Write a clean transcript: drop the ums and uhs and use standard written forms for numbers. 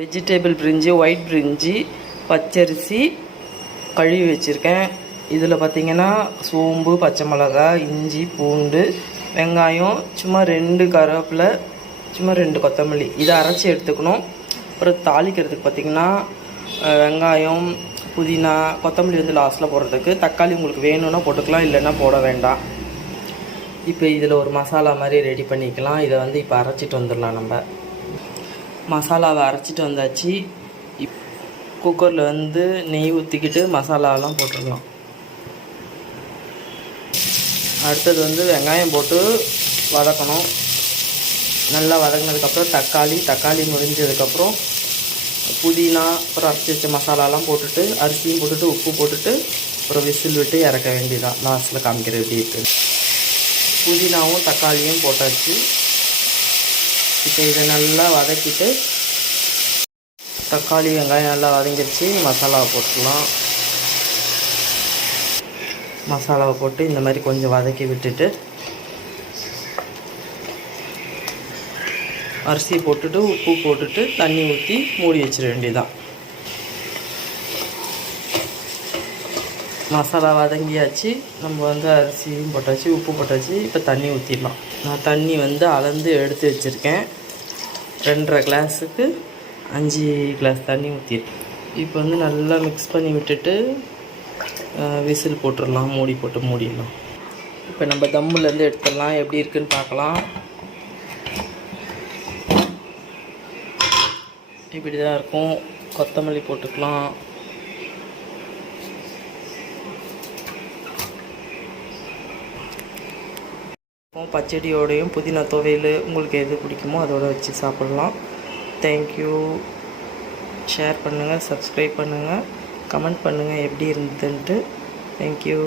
Vegetable பிரிஞ்சி, white பிரிஞ்சி, பச்சரிசி கழுவி வச்சுருக்கேன். இதில் பார்த்திங்கன்னா சோம்பு, பச்சை மிளகாய், இஞ்சி, பூண்டு, வெங்காயம், சும்மா 2 கருவேப்பிலை, சும்மா 2 கொத்தமல்லி, இதை அரைச்சி எடுத்துக்கணும். அப்புறம் தாளிக்கிறதுக்கு பார்த்திங்கன்னா வெங்காயம், புதினா, கொத்தமல்லி வந்து லாஸ்ட்டில் போடுறதுக்கு, தக்காளி உங்களுக்கு வேணும்னா போட்டுக்கலாம், இல்லைன்னா போட வேண்டாம். இப்போ இதில் ஒரு மசாலா மாதிரி ரெடி பண்ணிக்கலாம். இதை வந்து இப்போ அரைச்சிட்டு வந்துடலாம். நம்ம மசாலாவை அரைச்சிட்டு வந்தாச்சு. குக்கரில் வந்து நெய் ஊற்றிக்கிட்டு மசாலாவெல்லாம் போட்டுடலாம். அடுத்தது வந்து வெங்காயம் போட்டு வதக்கணும். நல்லா வதங்கினதுக்கப்புறம் தக்காளி முடிஞ்சதுக்கப்புறம் புதினா, அப்புறம் அரைச்சி வச்ச மசாலாலாம் போட்டுட்டு, அரிசியும் போட்டுட்டு, உப்பு போட்டுட்டு, அப்புறம் விசில் விட்டு இறக்க வேண்டியதான். லாஸ்ட்டில் காமிக்கிற எப்படி இருக்குது. புதினாவும் தக்காளியும் போட்டாச்சு. இப்போ இதை நல்லா வதக்கிட்டு, தக்காளி வெங்காயம் நல்லா வதங்கிடுச்சு. மசாலாவை போட்டுடலாம். மசாலாவை போட்டு இந்த மாதிரி கொஞ்சம் வதக்கி விட்டுட்டு, அரிசி போட்டுட்டு, உப்பு போட்டுட்டு, தண்ணி ஊற்றி மூடி வச்சிட வேண்டியதான். மசாலா வதங்கியாச்சு. நம்ம வந்து அரிசியும் போட்டாச்சு, உப்பு போட்டாச்சு. இப்போ தண்ணி ஊற்றிடலாம். நான் தண்ணி வந்து அளந்து எடுத்து வச்சுருக்கேன். 2.5 கிளாஸுக்கு 5 கிளாஸ் தண்ணி ஊற்றிருக்கேன். இப்போ வந்து நல்லா மிக்ஸ் பண்ணி விட்டுட்டு விசில் போட்டுடலாம். மூடி போட்டு மூடிடலாம். இப்போ நம்ம தம்முலேருந்து எடுத்துடலாம். எப்படி இருக்குன்னு பார்க்கலாம். இப்படி தான் இருக்கும். கொத்தமல்லி போட்டுக்கலாம். பச்சடியோடையும் புதினா துவையல் உங்களுக்கு எது பிடிக்குமோ அதோடு வச்சு சாப்பிட்லாம். தேங்க்யூ. ஷேர் பண்ணுங்கள், சப்ஸ்கிரைப் பண்ணுங்கள், கமெண்ட் பண்ணுங்கள் எப்படி இருந்ததுன்ட்டு. தேங்க்யூ.